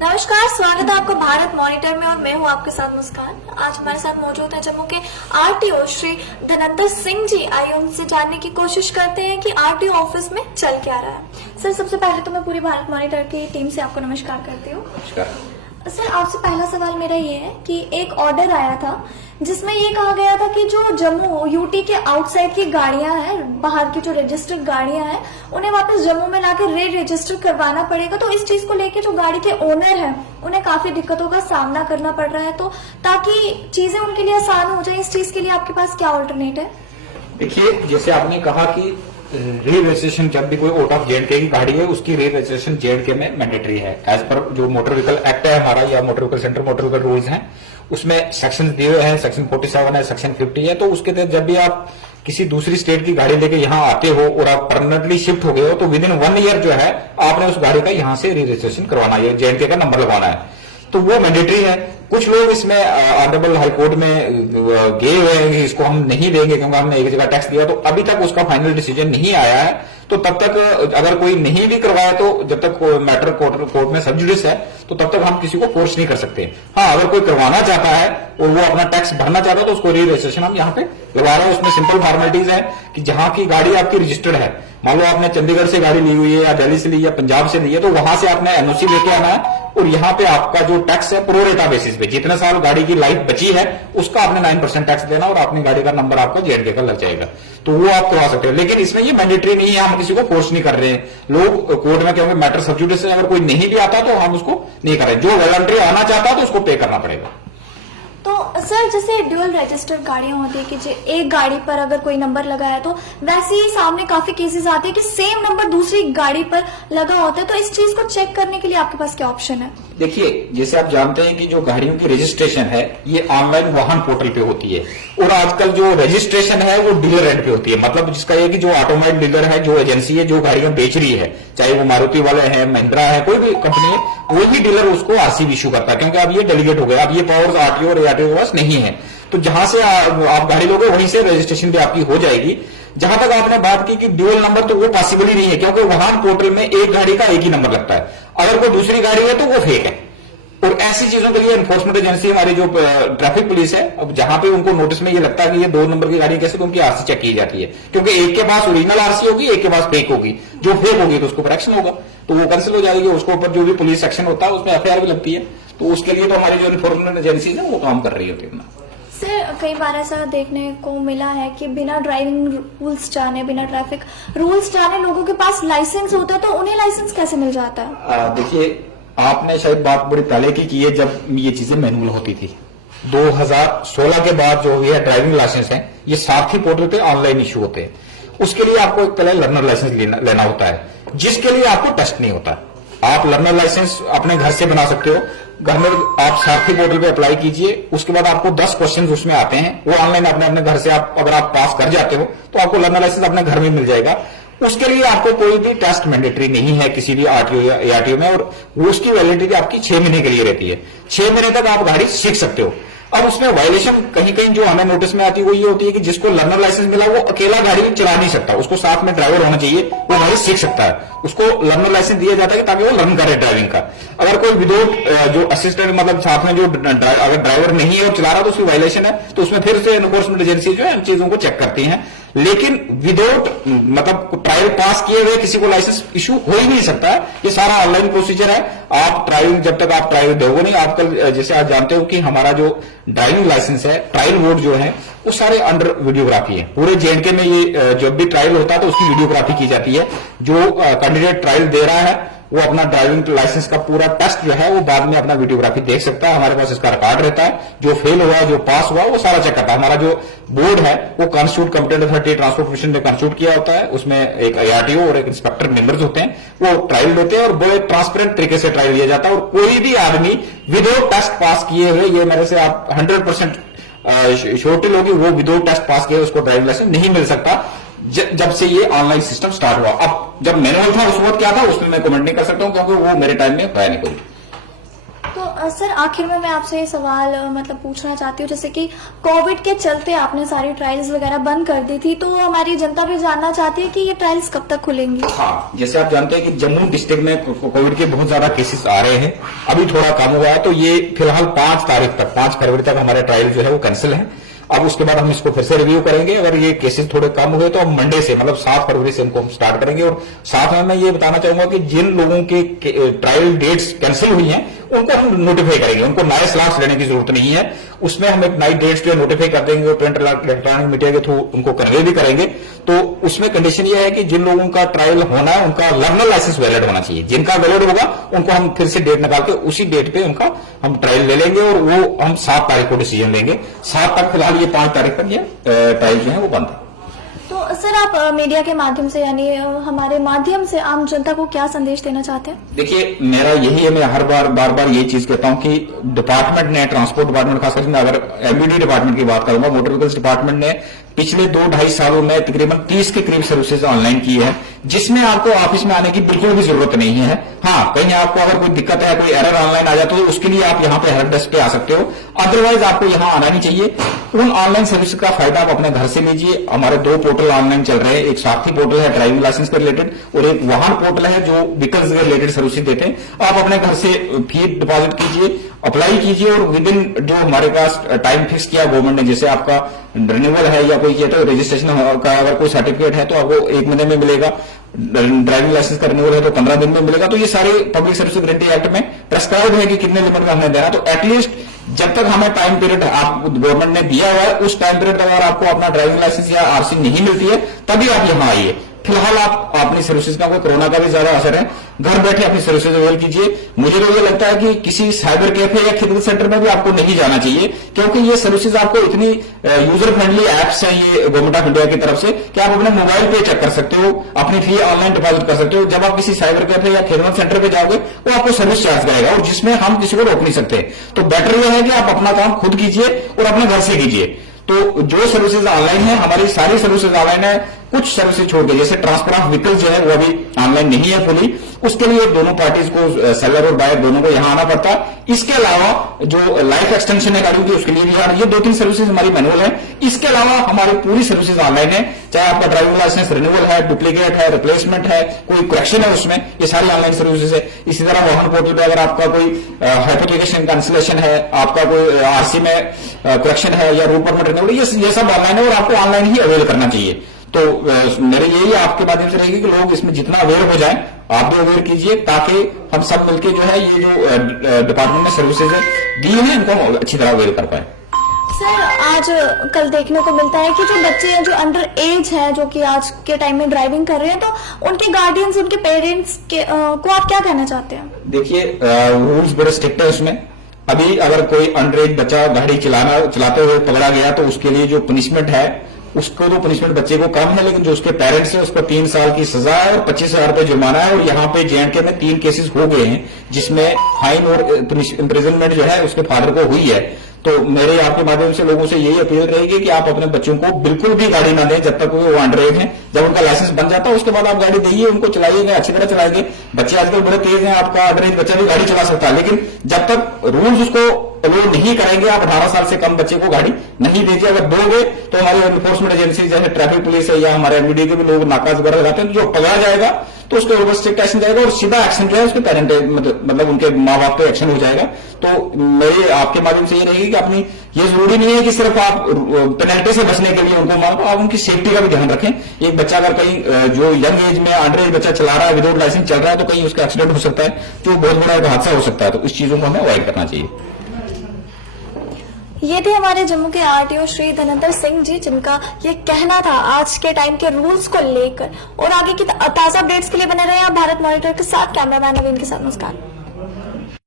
नमस्कार, स्वागत है आपका भारत मॉनिटर में और मैं हूं आपके साथ मुस्कान। आज हमारे साथ मौजूद है जम्मू के आरटीओ श्री धनंतर सिंह जी। आइए उनसे जानने की कोशिश करते हैं कि आरटीओ ऑफिस में चल क्या रहा है। सर, सबसे पहले तो मैं पूरी भारत मॉनिटर की टीम से आपको नमस्कार करती हूँ। सर, आपसे पहला सवाल मेरा ये है कि एक ऑर्डर आया था जिसमें ये कहा गया था कि जो जम्मू यूटी के आउटसाइड की गाड़ियां हैं, बाहर की जो रजिस्टर्ड गाड़ियां हैं, उन्हें वापस जम्मू में लाकर रे रजिस्टर करवाना पड़ेगा। तो इस चीज को लेके जो गाड़ी के ओनर हैं उन्हें काफी दिक्कतों का सामना करना पड़ रहा है। तो ताकि चीजें उनके लिए आसान हो जाए, इस चीज के लिए आपके पास क्या ऑल्टरनेट है? देखिए, जैसे आपने कहा कि री रजिस्ट्रेशन जब भी कोई आउट ऑफ जेएंडके की गाड़ी है उसकी री रजिस्ट्रेशन जेएंडके में मैंडेटरी है। एज पर जो मोटर व्हीकल एक्ट है हमारा या motor vehicle centre motor vehicle rules हैं, उसमें सेक्शन दिए हुए हैं। सेक्शन 47 है, सेक्शन 50 है। तो उसके तहत जब भी आप किसी दूसरी स्टेट की गाड़ी लेके यहाँ आते हो और आप परमानेंटली शिफ्ट हो गए हो तो विद इन 1 ईयर जो है आपने उस गाड़ी का यहाँ से री रजिस्ट्रेशन करवाना है, जेएंडके का नंबर लगवाना है। तो वो मैंडेटरी है। कुछ लोग इसमें ऑनरेबल हाईकोर्ट में गए हुए हैं कि इसको हम नहीं देंगे क्योंकि हमने एक जगह टैक्स दिया। तो अभी तक उसका फाइनल डिसीजन नहीं आया है। तो तब तक अगर कोई नहीं भी करवाया तो जब तक मैटर कोर्ट में सब जुडिस है तो तब तक हम किसी को फोर्स नहीं कर सकते। हाँ, अगर कोई करवाना चाहता है और वो अपना टैक्स भरना चाहता है तो उसको री रजिस्ट्रेशन हम यहाँ पे लगा रहे हैं। उसमें सिंपल फॉर्मेलिटीज है कि जहां की गाड़ी आपकी रजिस्टर्ड है, मान लो आपने चंडीगढ़ से गाड़ी ली हुई है या दिल्ली से ली या पंजाब से ली है, तो वहां से आपने एनओसी लेके आना है और यहाँ पे आपका जो टैक्स है प्रोरेटा बेसिस पे जितने साल गाड़ी की लाइफ बची है उसका आपने 9% टैक्स देना और अपनी गाड़ी का नंबर आपका जेएंडके का लग जाएगा। तो वो आप करवा सकते हो, लेकिन इसमें ये मैंडेटरी नहीं है। हम किसी को फोर्स नहीं कर रहे हैं। लोग कोर्ट में क्योंकि मैटर सब जुडिस है, अगर कोई नहीं भी आता तो हम उसको नहीं कर रहे। जो वॉलंटरी आना चाहता है तो उसको पे करना पड़ेगा। तो सर, जैसे ड्यूअल रजिस्टर्ड गाड़ियां होती है कि एक गाड़ी पर अगर कोई नंबर लगा है तो वैसे ही सामने काफी केसेस आते हैं कि सेम नंबर दूसरी गाड़ी पर लगा होता है। तो इस चीज को चेक करने के लिए आपके पास क्या ऑप्शन है? देखिए, जैसे आप जानते हैं कि जो गाड़ियों की रजिस्ट्रेशन है ये ऑनलाइन वाहन पोर्टल पे होती है और आजकल जो रजिस्ट्रेशन है वो डीलर एंड पे होती है। मतलब जिसका ये कि जो ऑटोमोबाइल डीलर है, जो एजेंसी है, जो गाड़ियां बेच रही है, चाहे वो मारुति वाले हैं, महिंद्रा है, कोई भी कंपनी है, वही डीलर उसको आरसी इशू करता है। क्योंकि अब ये डेलीगेट हो गया, अब ये पावर्स आरटीओ और एआरटीओ के पास नहीं है। तो जहां से आप गाड़ी लोगे वहीं से रजिस्ट्रेशन भी आपकी हो जाएगी। जहां तक आपने बात की कि ड्यूअल नंबर, तो वो पॉसिबल ही नहीं है क्योंकि वाहन पोर्टल में एक गाड़ी का एक ही नंबर लगता है। अगर कोई दूसरी गाड़ी है तो वो फेक है। और ऐसी चीजों के लिए एनफोर्समेंट एजेंसी हमारी जो ट्रैफिक पुलिस है, अब जहां पे उनको नोटिस में ये लगता है कि ये 2 नंबर की गाड़ी कैसे, तो उनकी आरसी चेक की जाती है। क्योंकि एक के पास ओरिजिनल आरसी होगी, एक के पास फेक होगी। जो फेक होगी तो उसको पर एक्शन होगा, तो वो कैंसिल हो जाएगी। उसके ऊपर जो भी पुलिस एक्शन होता है उसमें एफआईआर भी लगती है। तो उसके लिए तो हमारी जो एनफोर्समेंट एजेंसी है वो काम कर रही होती है। सर, कई बार ऐसा देखने को मिला है कि बिना ड्राइविंग रूल्स जाने, बिना ट्रैफिक रूल्स जाने लोगों के पास लाइसेंस होता है, तो उन्हें लाइसेंस कैसे मिल जाता है? देखिए, आपने शायद बात बड़ी पहले की है जब ये चीजें मैनुअल होती थी। 2016 के बाद जो ये ड्राइविंग लाइसेंस है ये सारथी पोर्टल पे ऑनलाइन इशू होते हैं। उसके लिए आपको एक पहले लर्नर लाइसेंस लेना होता है, जिसके लिए आपको टेस्ट नहीं होता। आप लर्नर लाइसेंस अपने घर से बना सकते हो। घर में आप सारथी पोर्टल पे अप्लाई कीजिए, उसके बाद आपको 10 क्वेश्चन उसमें आते हैं, वो ऑनलाइन अपने घर से आप अगर आप पास कर जाते हो तो आपको लर्नर लाइसेंस अपने घर में मिल जाएगा। उसके लिए आपको कोई भी टेस्ट मैंडेटरी नहीं है किसी भी आरटीओ या एआरटीओ में, और उसकी वैलिडिटी आपकी 6 महीने के लिए रहती है। 6 महीने तक आप गाड़ी सीख सकते हो। अब उसमें वायलेशन कहीं कहीं जो हमें नोटिस में आती है वो ये होती है कि जिसको लर्नर लाइसेंस मिला वो अकेला गाड़ी चला नहीं सकता, उसको साथ में ड्राइवर होना चाहिए, वो गाड़ी सीख सकता है। उसको लर्नर लाइसेंस दिया जाता है ताकि वो लर्न करे ड्राइविंग का। अगर कोई विदाउट जो असिस्टेंट, मतलब साथ में जो अगर ड्राइवर नहीं है और चला रहा तो उसकी वायलेशन है, तो उसमें फिर से एनफोर्समेंट एजेंसी जो है इन चीजों को चेक करती है। लेकिन विदाउट मतलब ट्रायल पास किए हुए किसी को लाइसेंस इशू हो ही नहीं सकता है। ये सारा ऑनलाइन प्रोसीजर है। आप ट्रायल, जब तक आप ट्रायल दोगे नहीं, आप कल जैसे आप जानते हो कि हमारा जो ड्राइविंग लाइसेंस है, ट्रायल बोर्ड जो है वो सारे अंडर वीडियोग्राफी है। पूरे जेएंडके में ये जब भी ट्रायल होता है तो उसकी वीडियोग्राफी की जाती है। जो कैंडिडेट ट्रायल दे रहा है वो अपना ड्राइविंग लाइसेंस का पूरा टेस्ट जो है वो बाद में अपना वीडियोग्राफी देख सकता है। हमारे पास इसका रिकॉर्ड रहता है। जो फेल हुआ, जो पास हुआ, वो सारा चेक करता है। हमारा जो बोर्ड है वो कॉन्स्टिट्यूट कॉम्पिटेंट अथॉरिटी ट्रांसपोर्टेशन ने कॉन्स्टिट्यूट किया होता है। उसमें एक एआरटीओ और एक इंस्पेक्टर मेंबर्स होते हैं, वो ट्रायल देते हैं और बड़े ट्रांसपेरेंट तरीके से ट्रायल लिया जाता है। और कोई भी आदमी विदाउट टेस्ट पास किए हुए, ये मेरे से आप 100% श्योरिटी लोगी, वो विदाउट टेस्ट पास किए उसको ड्राइविंग लाइसेंस नहीं मिल सकता। जब से ये ऑनलाइन सिस्टम स्टार्ट हुआ, अब जब मैनुअल था उस वक्त क्या था उसमें मैं कमेंट नहीं कर सकता हूं क्योंकि वो मेरे टाइम में है नहीं कोई। तो सर आखिर में मैं आपसे ये सवाल मतलब पूछना चाहती हूँ, जैसे कि कोविड के चलते आपने सारी ट्रायल्स वगैरह बंद कर दी थी, तो हमारी जनता भी जानना चाहती है कि ये ट्रायल्स कब तक खुलेंगी। हाँ, जैसे आप जानते हैं कि जम्मू डिस्ट्रिक्ट में कोविड के बहुत ज्यादा केसेस आ रहे हैं, अभी थोड़ा कम हुआ है, तो ये फिलहाल 5 तारीख तक 5 फरवरी तक हमारे ट्रायल जो है वो कैंसिल है। अब उसके बाद हम इसको फिर से रिव्यू करेंगे। अगर ये केसेस थोड़े कम हुए तो हम मंडे से मतलब 7 फरवरी से इनको हम स्टार्ट करेंगे। और साथ में मैं ये बताना चाहूंगा कि जिन लोगों की ट्रायल डेट्स कैंसिल हुई हैं उनको हम नोटिफाई करेंगे, उनको नए स्लॉट्स लेने की जरूरत नहीं है। उसमें हम एक नई डेट्स जो नोटिफाई कर देंगे, प्रिंट इलेक्ट्रॉनिक मीडिया के थ्रू उनको कन्वे भी करेंगे। तो उसमें कंडीशन ये है कि जिन लोगों का ट्रायल होना है उनका लर्नर लाइसेंस वैलिड होना चाहिए। जिनका वैलिड होगा उनको हम फिर से डेट निकाल के उसी डेट पे उनका हम ट्रायल ले लेंगे और वो हम 7 तारीख को डिसीजन लेंगे। 7 तक फिलहाल ये 5 तारीख तक ये ट्रायल जो है वो बंद है। तो सर आप मीडिया के माध्यम से यानी हमारे माध्यम से आम जनता को क्या संदेश देना चाहते हैं? देखिए, मेरा यही है, मैं हर बार बार ये चीज कहता हूं कि डिपार्टमेंट ने, ट्रांसपोर्ट डिपार्टमेंट खासकर अगर एमबीडी डिपार्टमेंट की बात करूंगा, मोटर व्हीकल्स डिपार्टमेंट ने पिछले 2-2.5 सालों में तकरीबन 30 के करीब सर्विसेज ऑनलाइन की है, जिसमें आपको ऑफिस में आने की बिल्कुल भी जरूरत नहीं है। हाँ, कहीं आपको अगर कोई दिक्कत है, कोई एरर ऑनलाइन आ जाता है तो उसके लिए आप यहाँ पे हेल्प डेस्क पे आ सकते हो, अदरवाइज आपको यहाँ आना नहीं चाहिए। उन ऑनलाइन सर्विस का फायदा आप अपने घर से लीजिए। हमारे 2 पोर्टल ऑनलाइन चल रहे हैं, एक सारथी पोर्टल है ड्राइविंग लाइसेंस के रिलेटेड और एक वाहन पोर्टल है जो व्हीकल्स के रिलेटेड सर्विसेज देते हैं। आप अपने घर से फी डिपॉजिट कीजिए, अप्लाई कीजिए और विद इन जो हमारे पास टाइम फिक्स किया गवर्नमेंट ने, जैसे आपका रिन्यूअल है या कोई कहते हो रजिस्ट्रेशन का अगर कोई सर्टिफिकेट है तो आपको 1 महीने में मिलेगा, ड्राइविंग लाइसेंस का रिन्यूअल है तो 15 दिन में मिलेगा। तो ये सारे पब्लिक सर्विस गारंटी एक्ट में प्रेस्क्राइब है कि कितने लिमिट में हमें देना। तो एटलीस्ट जब तक हमें टाइम पीरियड आप गवर्नमेंट ने दिया हुआ है उस टाइम पीरियड अगर आपको अपना ड्राइविंग लाइसेंस या आरसी नहीं मिलती है तभी आप यहाँ आइए। फिलहाल आप अपनी सर्विसेज का, कोई कोरोना का भी ज्यादा असर है, घर बैठे अपनी सर्विसेज अवेल कीजिए। मुझे तो ये लगता है कि किसी साइबर कैफे या खिदमत सेंटर में भी आपको नहीं जाना चाहिए, क्योंकि ये सर्विसेज आपको इतनी यूजर फ्रेंडली एप्स हैं ये गवर्नमेंट ऑफ इंडिया की तरफ से कि आप अपने मोबाइल पे चेक कर सकते हो, अपनी फी ऑनलाइन डिपॉजिट कर सकते हो। जब आप किसी साइबर कैफे या खिदमत सेंटर पे जाओगे वो आपको सर्विस चार्ज करेगा और जिसमें हम किसी को रोक नहीं सकते। तो बेटर यह है कि आप अपना काम खुद कीजिए और अपने घर से कीजिए। तो जो सर्विसेज ऑनलाइन है, हमारी सारी सर्विसेज ऑनलाइन है, कुछ सर्विसेज छोड़ के, जैसे ट्रांसफर ऑफ व्हीकल जो है वो अभी ऑनलाइन नहीं है फुली, उसके लिए दोनों पार्टीज को, सेलर और बायर दोनों को यहां आना पड़ता। इसके अलावा जो लाइफ एक्सटेंशन है गाड़ी की उसके लिए भी ये 2-3 सर्विसेज हमारी मैनुअल है। इसके अलावा हमारी पूरी सर्विसेज ऑनलाइन है, चाहे आपका ड्राइविंग लाइसेंस रिन्यूअल है, डुप्लीकेट है, रिप्लेसमेंट है, कोई करेक्शन है उसमें, ये सारी ऑनलाइन सर्विसेज है। इसी तरह वाहन पोर्टल पर अगर आपका कोई हाइपोथिकेशन कैंसिलेशन है, आपका कोई आरसी में करेक्शन है या रूट परमिट रिन्यूअल, ये सब ऑनलाइन है और आपको ऑनलाइन ही अवेल करना चाहिए। तो मेरे यही आपके माध्यम से रहेगी कि लोग इसमें जितना अवेयर हो जाएं, आप भी अवेयर कीजिए, ताकि हम सब मिलकर जो है ये जो डिपार्टमेंट ने सर्विसेज दी है इनको हम अच्छी तरह अवेयर कर पाए। सर आज कल देखने को मिलता है कि जो बच्चे हैं जो अंडर एज है, जो कि आज के टाइम में ड्राइविंग कर रहे हैं, तो उनके गार्डियंस, उनके पेरेंट्स को आप क्या कहना चाहते हैं? देखिए, रूल्स बड़े स्ट्रिक्ट है उसमें। अभी अगर कोई अंडर एज बच्चा गाड़ी चलाते हुए पकड़ा गया तो उसके लिए जो पनिशमेंट है उसको तो पनिशमेंट बच्चे को कम है, लेकिन जो उसके पेरेंट्स है उसको 3 साल की सजा है और 25,000 रुपए जुर्माना है। और यहाँ पे जेएंडके में 3 केसेस हो गए हैं जिसमें फाइन और इम्प्रिजनमेंट जो है उसके फादर को हुई है। तो मेरे आपके माध्यम से लोगों से यही अपील रहेगी कि आप अपने बच्चों को बिल्कुल भी गाड़ी ना दें जब तक वो अंडर एज है। जब उनका लाइसेंस बन जाता है उसके बाद आप गाड़ी दीजिए, उनको चलाइएगा, अच्छी तरह चलाएंगे। बच्चे आजकल बड़े तेज हैं, आपका अंडर एज बच्चा भी गाड़ी चला सकता है, लेकिन जब तक रूल्स उसको अलो नहीं करेंगे, आप 18 साल से कम बच्चे को गाड़ी नहीं दीजिए। अगर दोगे तो हमारी एनफोर्समेंट एजेंसी जैसे ट्रैफिक पुलिस है या हमारे एमबीडी के भी लोग नाका वगैरह लगाते हैं, तो जो पकड़ा जाएगा तो उसके ऊपर स्ट्रिक्ट एक्शन जाएगा और सीधा एक्शन जो है उसके पेरेंट मतलब उनके माँ बाप पे एक्शन हो जाएगा। तो मेरे आपके माध्यम से ये रहेगी कि अपनी, ये जरूरी नहीं है कि सिर्फ आप पेनल्टी से बचने के लिए उनको मारो, आप उनकी सेफ्टी का भी ध्यान रखें। एक बच्चा अगर कहीं जो यंग एज में अंडर एज बच्चा चला रहा है, विदाउट लाइसेंस चल रहा है, तो कहीं उसका एक्सीडेंट हो सकता है, जो बहुत बड़ा एक हादसा हो सकता है। तो इस चीजों को हमें अवॉइड करना चाहिए। ये थे हमारे जम्मू के आरटीओ श्री धनंतर सिंह जी, जिनका ये कहना था आज के टाइम के रूल्स को लेकर। और आगे की ताजा अपडेट्स के लिए बने रहे आप भारत मॉनिटर के साथ। कैमरामैन नवीन के साथ, नमस्कार।